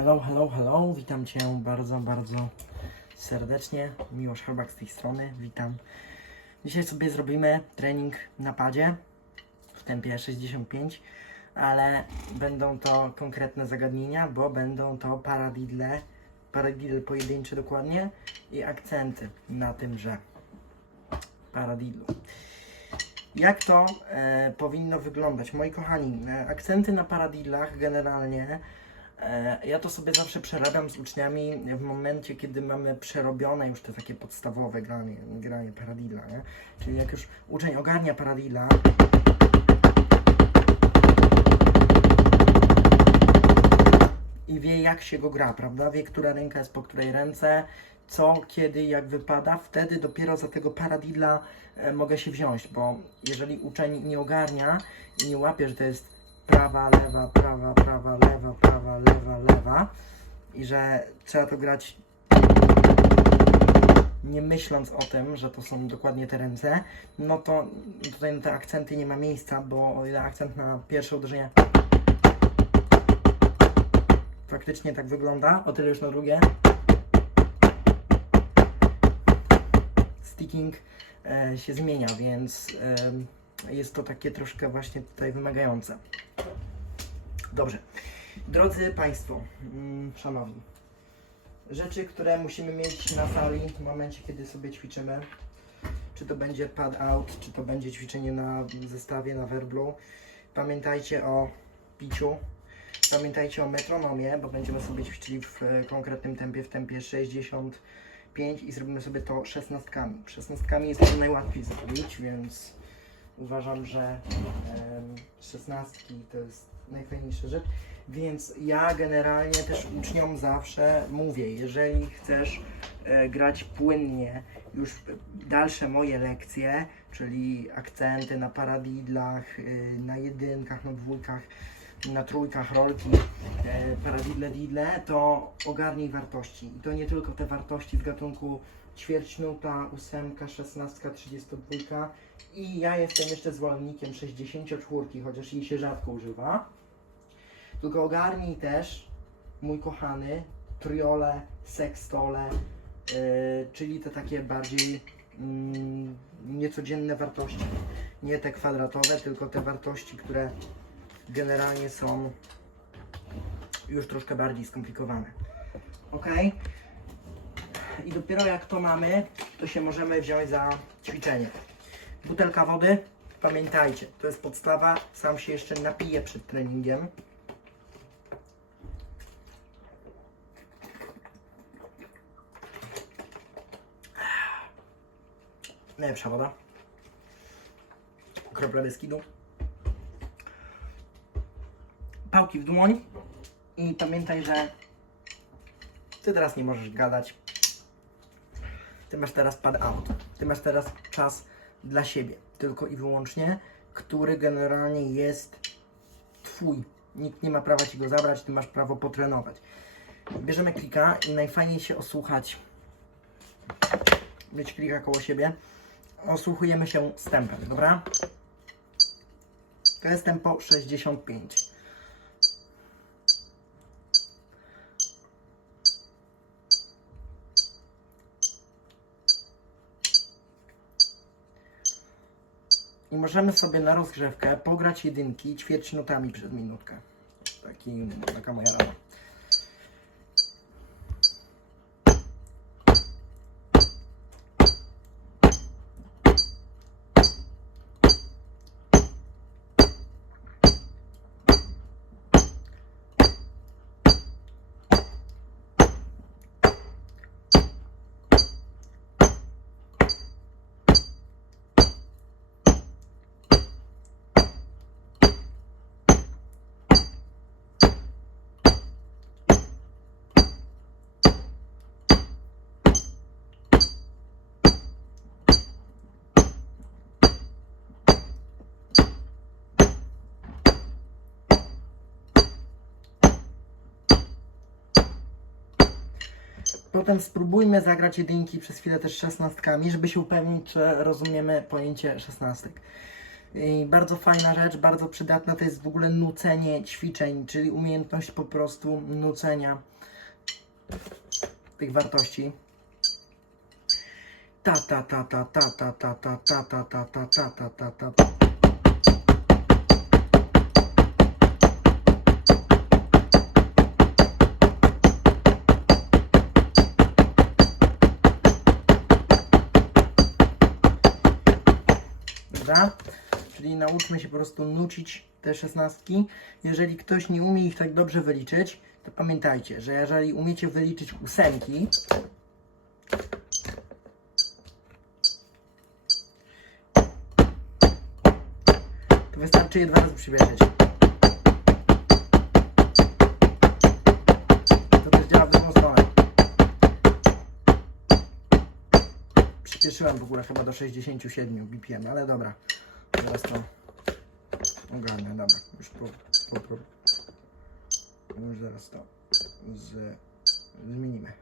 Hello, hello, hello. Witam Cię bardzo, bardzo serdecznie. Miłosz Herbak z tej strony. Witam. Dzisiaj sobie zrobimy trening na padzie w tempie 65, ale będą to konkretne zagadnienia, bo będą to paradidle, paradidle pojedyncze dokładnie i akcenty na tymże paradidlu. Jak to e, powinno wyglądać? Moi kochani, e, akcenty na paradidlach generalnie Ja to sobie zawsze przerabiam z uczniami w momencie, kiedy mamy przerobione już te takie podstawowe granie, granie paradilla, nie? Czyli jak już uczeń ogarnia paradilla, i wie jak się go gra, prawda? Wie, która ręka jest po której ręce, co, kiedy, jak wypada, wtedy dopiero za tego paradilla e, mogę się wziąć, bo jeżeli uczeń nie ogarnia i nie łapie, że to jest prawa, lewa, prawa, prawa, lewa, prawa, lewa, lewa. I że trzeba to grać nie myśląc o tym, że to są dokładnie te ręce, no to tutaj na te akcenty nie ma miejsca, bo o ile akcent na pierwsze uderzenie faktycznie tak wygląda, o tyle już na drugie. Sticking e, się zmienia, więc e, jest to takie troszkę właśnie tutaj wymagające. Dobrze. Drodzy Państwo, mm, Szanowni, rzeczy, które musimy mieć na sali w momencie, kiedy sobie ćwiczymy, czy to będzie pad out, czy to będzie ćwiczenie na zestawie, na werblu, pamiętajcie o piciu, pamiętajcie o metronomie, bo będziemy sobie ćwiczyli w e, konkretnym tempie, w tempie 65 i zrobimy sobie to szesnastkami. Szesnastkami jest to najłatwiej zrobić, więc uważam, że szesnastki to jest najfajniejsza rzecz. Więc ja generalnie też uczniom zawsze mówię, jeżeli chcesz e, grać płynnie, już dalsze moje lekcje, czyli akcenty na paradidlach, e, na jedynkach, na dwójkach, na trójkach, rolki, e, paradidle, didle, to ogarnij wartości. I to nie tylko te wartości z gatunku ćwierćnuta, ósemka, szesnastka, trzydziestodwójka. I ja jestem jeszcze zwolennikiem 64, chociaż jej się rzadko używa. Tylko ogarnij też, mój kochany, triole, sextole, yy, czyli te takie bardziej mm, niecodzienne wartości. Nie te kwadratowe, tylko te wartości, które generalnie są już troszkę bardziej skomplikowane. Ok? I dopiero jak to mamy, to się możemy wziąć za ćwiczenie. Butelka wody, pamiętajcie, to jest podstawa. Sam się jeszcze napiję przed treningiem. Najlepsza woda. Kropla Beskidu. Pałki w dłoń. I pamiętaj, że ty teraz nie możesz gadać. Ty masz teraz pad out. Ty masz teraz czas dla siebie. Tylko i wyłącznie, który generalnie jest twój. Nikt nie ma prawa ci go zabrać, ty masz prawo potrenować. Bierzemy klika i najfajniej się osłuchać. Mieć klika koło siebie. Osłuchujemy się z dobra? To jest tempo 65. możemy sobie na rozgrzewkę pograć jedynki ćwierć nutami przez minutkę. Taki, taka moja rada. Potem spróbujmy zagrać jedynki przez chwilę też szesnastkami, żeby się upewnić, czy rozumiemy pojęcie szesnastek. I bardzo fajna rzecz, bardzo przydatna to jest w ogóle nucenie ćwiczeń, czyli umiejętność po prostu nucenia tych wartości. Ta ta ta ta ta ta ta ta ta ta ta ta ta ta ta ta Czyli nauczmy się po prostu nucić te szesnastki. Jeżeli ktoś nie umie ich tak dobrze wyliczyć, to pamiętajcie, że jeżeli umiecie wyliczyć ósemki, to wystarczy je dwa razy przybierzeć. Przyspieszyłem w ogóle chyba do 67 BPM, ale dobra. Teraz to ogarnę, dobra. Już po, po, po już zaraz to z, zmienimy.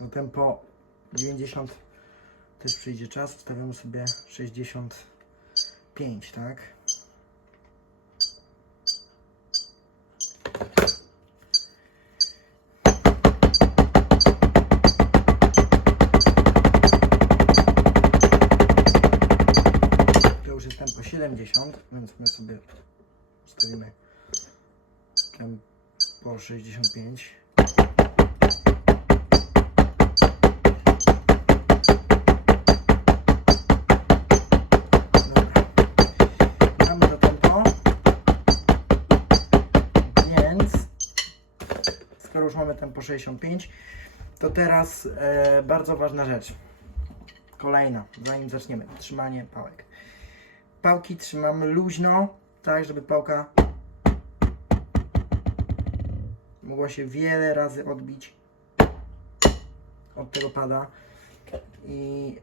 No tempo 90 też przyjdzie czas. Wstawiamy sobie 5, tak? To już jestem po 70, więc my sobie stoimy tam po 65. już mamy tempo 65, to teraz e, bardzo ważna rzecz. Kolejna, zanim zaczniemy. Trzymanie pałek. Pałki trzymamy luźno, tak żeby pałka mogła się wiele razy odbić od tego pada. I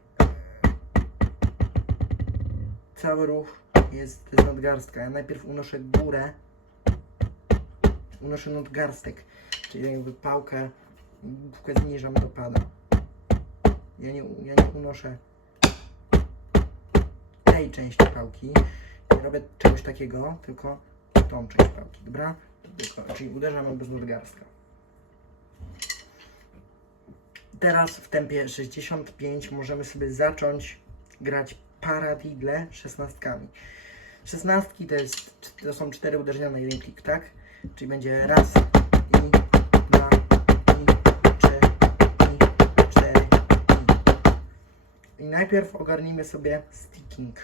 cały ruch jest z nadgarstka. Ja najpierw unoszę górę, unoszę nadgarstek, czyli jakby pałkę główkę zniżam do pada. Ja nie, ja nie unoszę tej części pałki, nie robię czegoś takiego, tylko tą część pałki, dobra? Tylko, czyli uderzam bez nadgarstka. Teraz w tempie 65 możemy sobie zacząć grać paradidle szesnastkami. Szesnastki to, jest, to są cztery uderzenia na jeden klik, tak? Czyli będzie raz i dwa i trzy i cztery i. I najpierw ogarnijmy sobie sticking.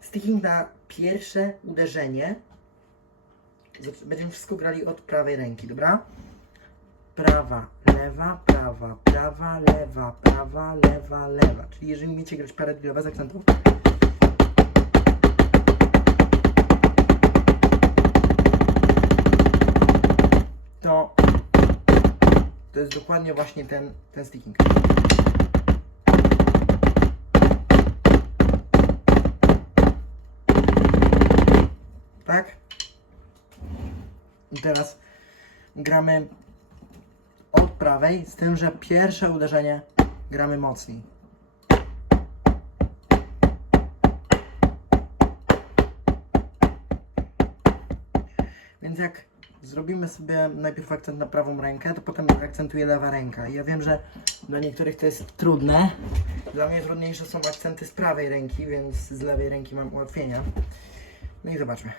Sticking na pierwsze uderzenie. Będziemy wszystko grali od prawej ręki, dobra? Prawa, lewa, prawa, prawa, lewa, prawa, lewa, lewa. Czyli jeżeli umiecie grać paradile bez akcentów, to to jest dokładnie właśnie ten, ten sticking. Tak? I teraz gramy od prawej, z tym, że pierwsze uderzenie gramy mocniej. Więc jak zrobimy sobie najpierw akcent na prawą rękę, to potem akcentuje lewa ręka. Ja wiem, że dla niektórych to jest trudne. Dla mnie trudniejsze są akcenty z prawej ręki, więc z lewej ręki mam ułatwienia. No i zobaczmy.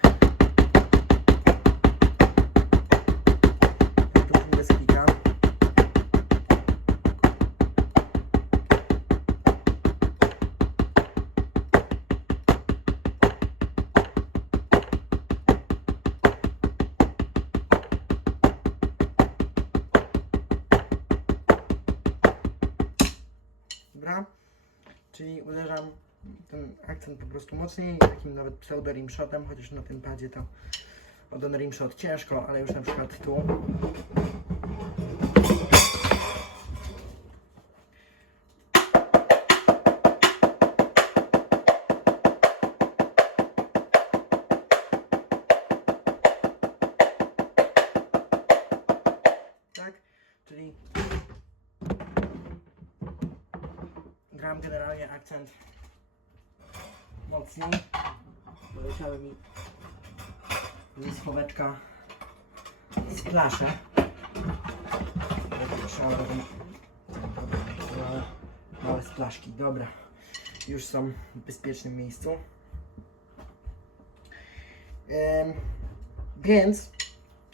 mocniej, takim nawet pseudo rimshotem, chociaż na tym padzie to o ten rimshot ciężko, ale już na przykład tu. Tak? Czyli gram generalnie akcent mocniej. Poleciały mi ze schoweczka splasze. Trzeba robić małe, małe splaszki. Dobra, już są w bezpiecznym miejscu. Więc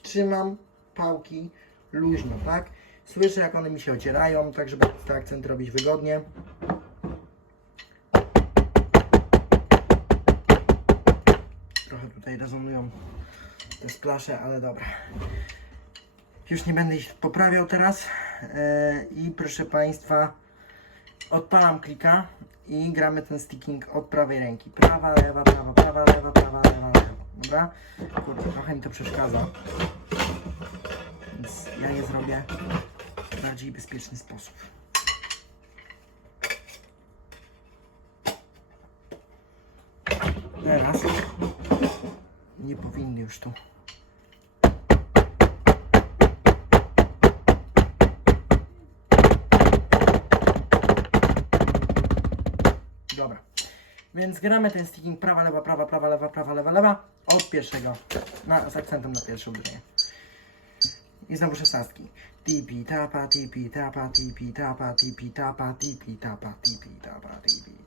trzymam pałki luźno, tak? Słyszę jak one mi się ocierają, tak żeby ten akcent robić wygodnie. Tutaj rezonują te splasze, ale dobra. Już nie będę ich poprawiał teraz. E, I proszę Państwa, odpalam klika i gramy ten sticking od prawej ręki. Prawa, lewa, prawa, prawa, lewa, prawa, lewa, lewa. Dobra? Kurde, trochę mi to przeszkadza. Więc ja je zrobię w bardziej bezpieczny sposób. Teraz nie powinny już tu. Dobra. Więc gramy ten sticking prawa, lewa, prawa, prawa, lewa, prawa, lewa, lewa od pierwszego, na, z akcentem na pierwsze uderzenie. I znowu szesnastki. Tipi tapa, tipi tapa, tipi tapa, tipi tapa, tipi tapa, tipi tapa, tipi tapa, tipi.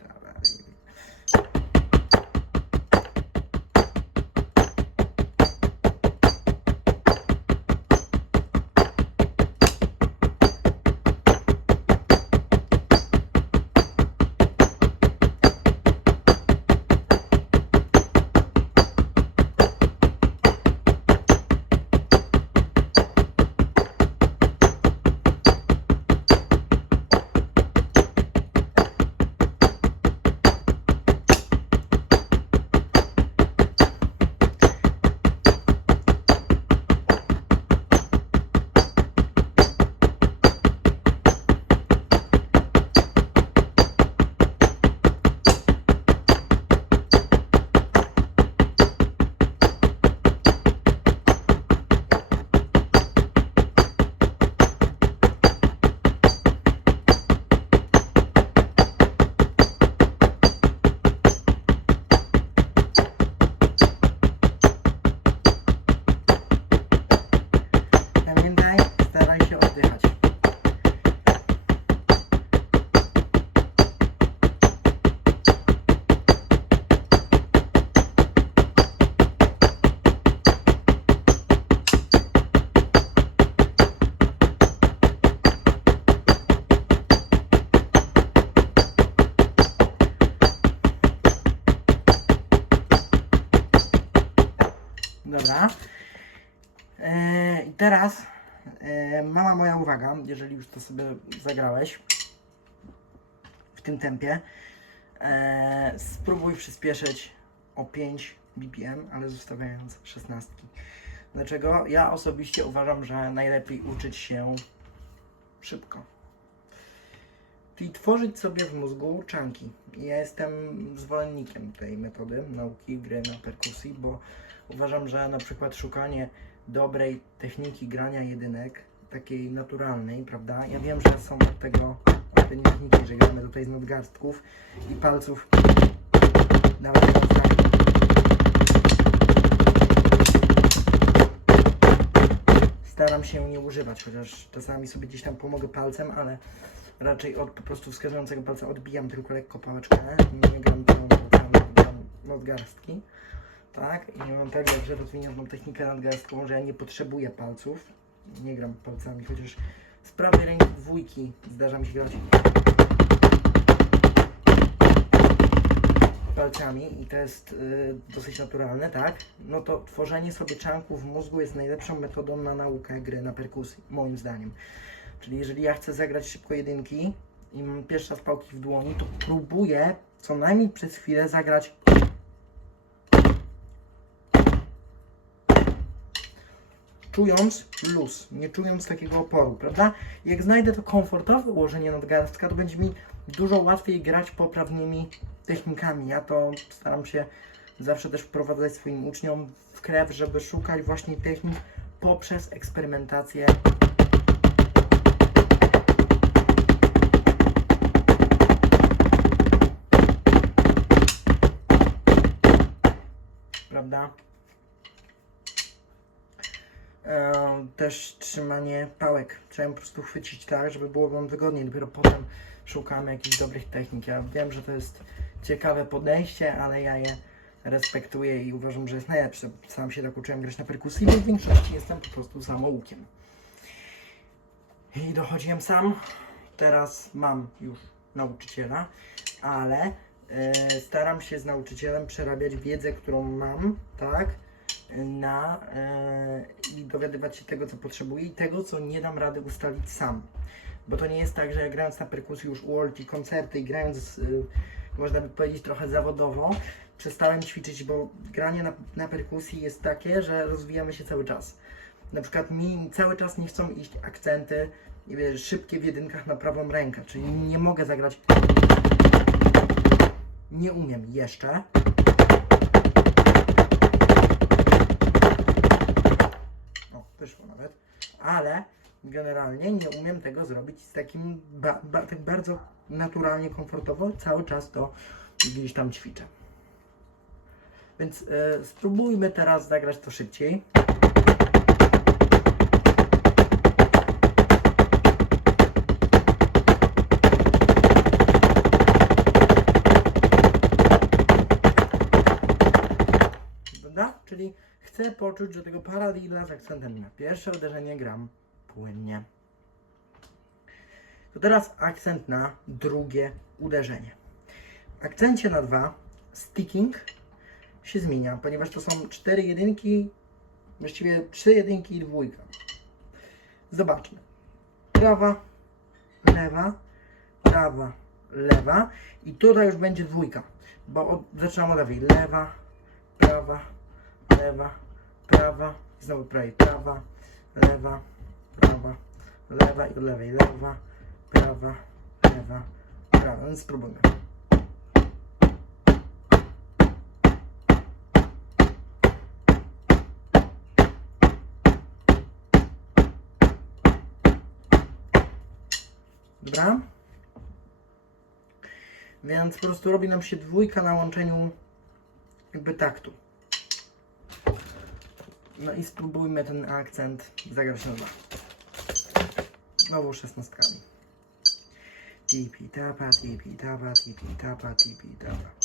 E, mama moja uwaga, jeżeli już to sobie zagrałeś w tym tempie, e, spróbuj przyspieszyć o 5 BPM, ale zostawiając 16. Dlaczego? Ja osobiście uważam, że najlepiej uczyć się szybko. Czyli tworzyć sobie w mózgu czanki. Ja jestem zwolennikiem tej metody nauki gry na perkusji, bo uważam, że na przykład szukanie dobrej techniki grania jedynek, takiej naturalnej, prawda? Ja wiem, że są od tego techniki, że gramy tutaj z nadgarstków i palców nawet. Staram się nie używać, chociaż czasami sobie gdzieś tam pomogę palcem, ale raczej od po prostu wskazującego palca odbijam tylko lekko pałeczkę, nie, gram całą palcami, gram nadgarstki. Tak, i mam tak dobrze rozwiniętą technikę nadgarstkową, że ja nie potrzebuję palców. Nie gram palcami, chociaż z prawej ręki dwójki zdarza mi się grać palcami i to jest y, dosyć naturalne, tak? No to tworzenie sobie czanków w mózgu jest najlepszą metodą na naukę gry na perkusji, moim zdaniem. Czyli jeżeli ja chcę zagrać szybko jedynki i mam pierwsza z pałki w dłoni, to próbuję co najmniej przez chwilę zagrać czując luz, nie czując takiego oporu, prawda? Jak znajdę to komfortowe ułożenie nadgarstka, to będzie mi dużo łatwiej grać poprawnymi technikami. Ja to staram się zawsze też wprowadzać swoim uczniom w krew, żeby szukać właśnie technik poprzez eksperymentację prawda? Też trzymanie pałek. Trzeba ją po prostu chwycić tak, żeby było Wam wygodniej. Dopiero potem szukamy jakichś dobrych technik. Ja wiem, że to jest ciekawe podejście, ale ja je respektuję i uważam, że jest najlepsze. Sam się tak uczyłem grać na perkusji, więc w większości jestem po prostu samoukiem. I dochodziłem sam. Teraz mam już nauczyciela, ale e, staram się z nauczycielem przerabiać wiedzę, którą mam, tak? Na e, i dowiadywać się tego, co potrzebuję i tego, co nie dam rady ustalić sam. Bo to nie jest tak, że ja grając na perkusji już World i koncerty i grając, y, można by powiedzieć, trochę zawodowo, przestałem ćwiczyć, bo granie na, na perkusji jest takie, że rozwijamy się cały czas. Na przykład mi cały czas nie chcą iść akcenty szybkie w jedynkach na prawą rękę, czyli nie mogę zagrać. Nie umiem jeszcze. Ale generalnie nie umiem tego zrobić z takim ba, ba, tak bardzo naturalnie, komfortowo. Cały czas to gdzieś tam ćwiczę. Więc e, spróbujmy teraz zagrać to szybciej. Prawda? Czyli chcę poczuć, że tego paradilla z akcentem na pierwsze uderzenie gram płynnie. To teraz akcent na drugie uderzenie. W akcencie na dwa sticking się zmienia, ponieważ to są cztery jedynki, właściwie trzy jedynki i dwójka. Zobaczmy. Prawa, lewa, prawa, lewa i tutaj już będzie dwójka, bo od, zaczynam od lewej. Lewa, prawa, lewa, prawa, znowu prawej, prawa, lewa, prawa, lewa i lewej, lewa, prawa, lewa, prawa. Więc spróbujmy. Dobra? Więc po prostu robi nam się dwójka na łączeniu jakby taktu. No i spróbujmy ten akcent zagrać na dwa. Znowu szesnastkami. Tipi tapa, tipi tapa, tipi tapa, tipi tapa.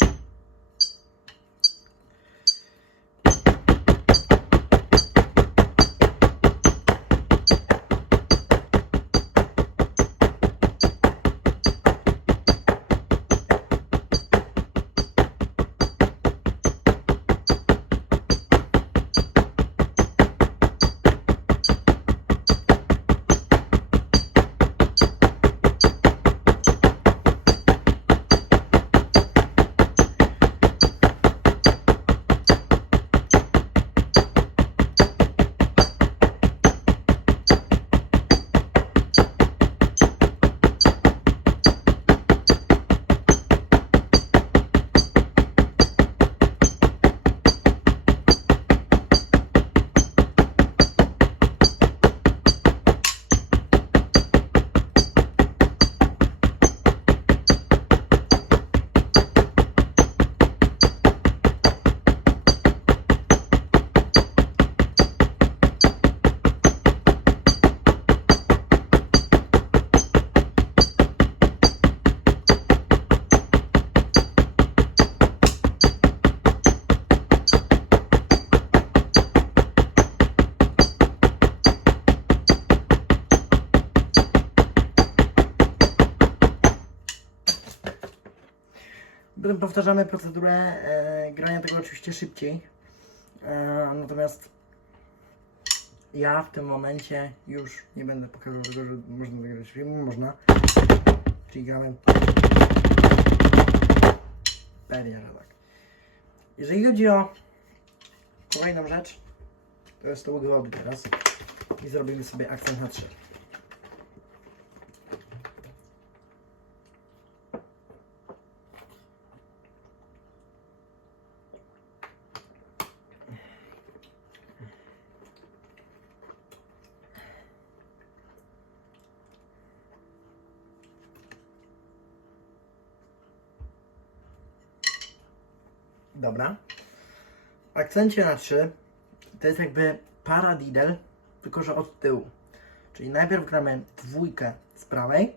Powtarzamy procedurę e, grania tego oczywiście szybciej. E, natomiast ja w tym momencie już nie będę pokazywał tego, że można zagrać szybciej. Można. Czyli gramy. Pewnie, że tak. Jeżeli chodzi o kolejną rzecz, to jest to u głowy teraz. I zrobimy sobie akcent na 3. Dobra. Akcencie na 3 to jest jakby paradiddle, tylko że od tyłu. Czyli najpierw gramy dwójkę z prawej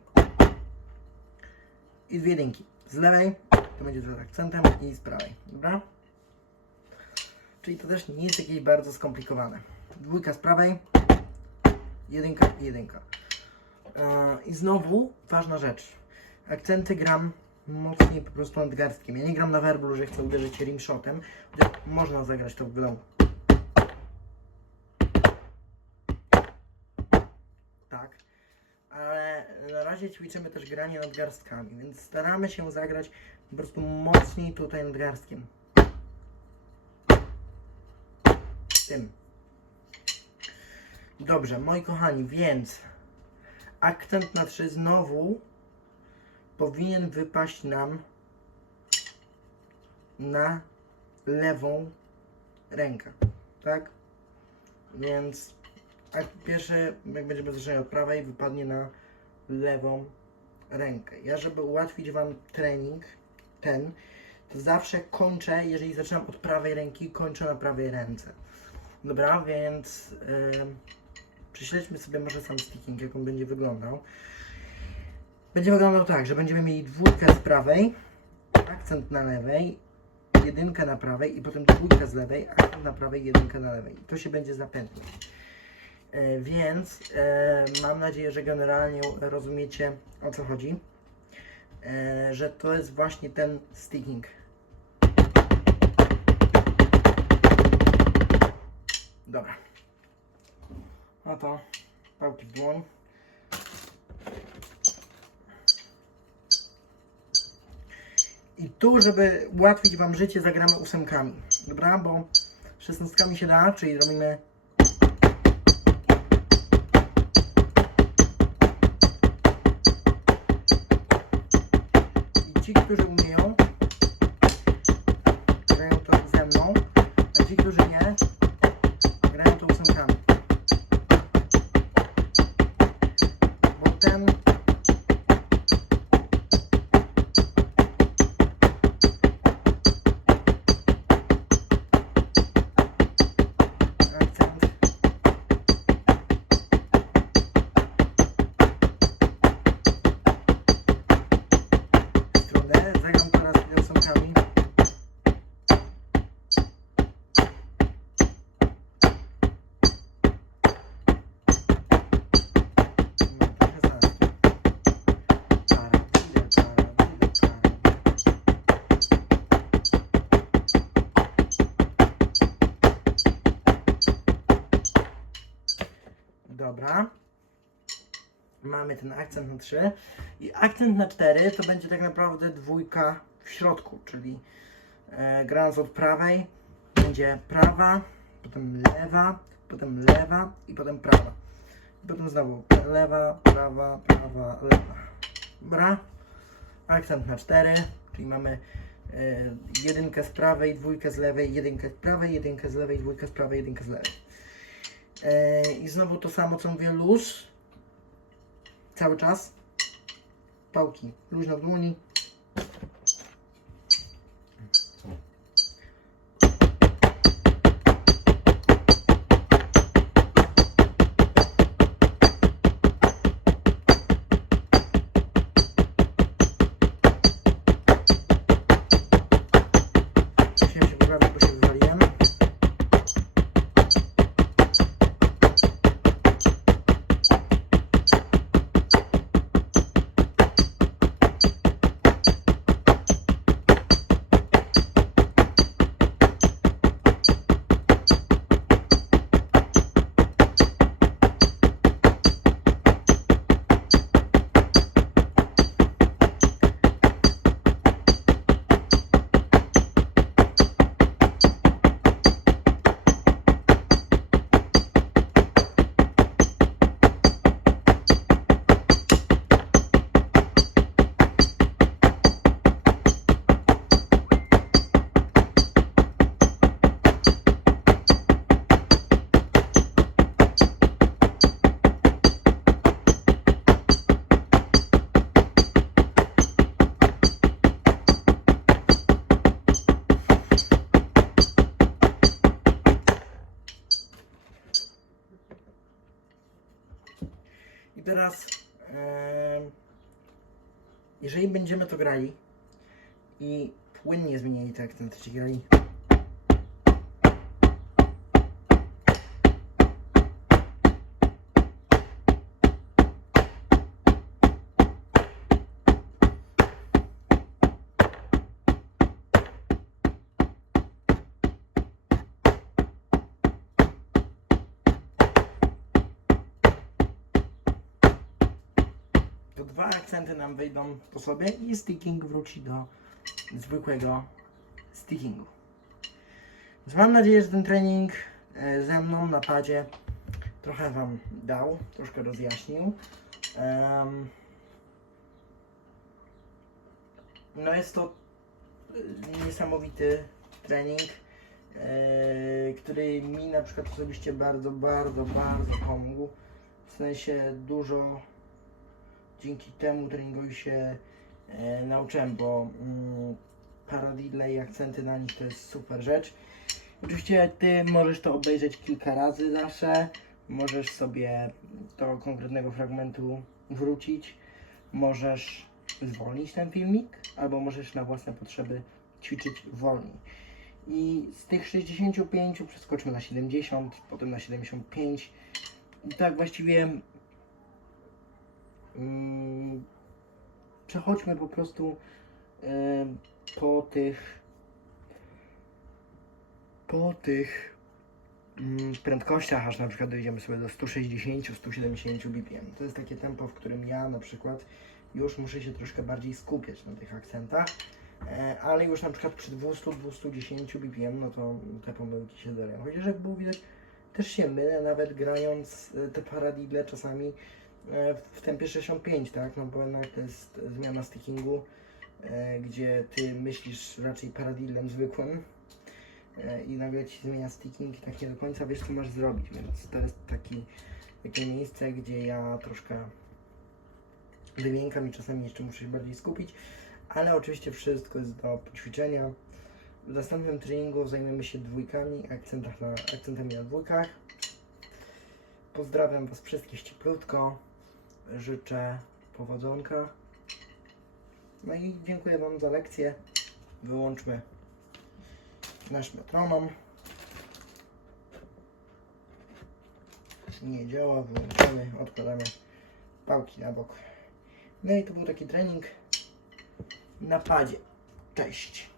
i dwie jedynki. Z lewej to będzie z akcentem i z prawej. Dobra? Czyli to też nie jest jakieś bardzo skomplikowane. Dwójka z prawej, jedynka i jedynka. E, I znowu ważna rzecz. Akcenty gram mocniej po prostu nadgarstkiem. Ja nie gram na werblu, że chcę uderzyć rimshotem, chociaż można zagrać to w grę. Tak. Ale na razie ćwiczymy też granie nadgarstkami, więc staramy się zagrać po prostu mocniej tutaj nadgarstkiem. Tym. Dobrze, moi kochani, więc akcent na 3 znowu powinien wypaść nam na lewą rękę, tak? Więc a pierwsze, jak będziemy zaczynać od prawej, wypadnie na lewą rękę. Ja, żeby ułatwić Wam trening ten, to zawsze kończę, jeżeli zaczynam od prawej ręki, kończę na prawej ręce. Dobra, więc yy, prześledźmy sobie może sam sticking, jak on będzie wyglądał. Będzie wyglądał tak, że będziemy mieli dwójkę z prawej, akcent na lewej, jedynkę na prawej i potem dwójkę z lewej, akcent na prawej, jedynkę na lewej. To się będzie zapętniać. E, więc e, mam nadzieję, że generalnie rozumiecie o co chodzi. E, że to jest właśnie ten sticking. Dobra. No to pałki w dłoń. Tu, żeby ułatwić Wam życie, zagramy ósemkami. Dobra? Bo szesnastkami się da, czyli robimy I ci, którzy umieją, Mamy ten akcent na 3. I akcent na 4 to będzie tak naprawdę dwójka w środku, czyli e, grając od prawej będzie prawa, potem lewa, potem lewa i potem prawa. I potem znowu lewa, prawa, prawa, lewa. Dobra. Akcent na 4, czyli mamy e, jedynkę z prawej, dwójkę z lewej, jedynkę z prawej, jedynkę z lewej, dwójkę z prawej, jedynkę z lewej. E, I znowu to samo co mówię, luz. Cały czas. Pałki luźno w dłoni. Będziemy to grali i płynnie zmienili akcenty, czyli grali. to dwa akcenty nam wyjdą po sobie i sticking wróci do zwykłego stickingu. Więc mam nadzieję, że ten trening e, ze mną na padzie trochę Wam dał, troszkę rozjaśnił. Em, no jest to e, niesamowity trening, e, który mi na przykład osobiście bardzo, bardzo, bardzo pomógł. W sensie dużo dzięki temu treningowi się e, nauczyłem, bo mm, paradidle i akcenty na nich to jest super rzecz. Oczywiście Ty możesz to obejrzeć kilka razy zawsze, możesz sobie do konkretnego fragmentu wrócić, możesz zwolnić ten filmik, albo możesz na własne potrzeby ćwiczyć wolniej. I z tych 65 przeskoczmy na 70, potem na 75. I tak właściwie przechodźmy po prostu po tych po tych mm, prędkościach, aż na przykład dojdziemy sobie do 160-170 bpm. To jest takie tempo, w którym ja na przykład już muszę się troszkę bardziej skupiać na tych akcentach, e, ale już na przykład przy 200-210 bpm, no to te pomyłki się zdarzają. Chociaż jak było widać, też się mylę, nawet grając e, te paradidle czasami w tempie 65, tak? No bo jednak to jest zmiana stickingu, e, gdzie ty myślisz raczej paradillem zwykłym e, i nagle ci zmienia sticking i tak nie do końca wiesz co masz zrobić, więc to jest taki, takie miejsce, gdzie ja troszkę wymiękam i czasami jeszcze muszę się bardziej skupić, ale oczywiście wszystko jest do poćwiczenia. W następnym treningu zajmiemy się dwójkami, akcentami na dwójkach. Pozdrawiam Was wszystkich cieplutko. Życzę powodzonka. No i dziękuję Wam za lekcję. Wyłączmy nasz metronom. Nie działa, wyłączamy, odkładamy pałki na bok. No i to był taki trening na padzie. Cześć.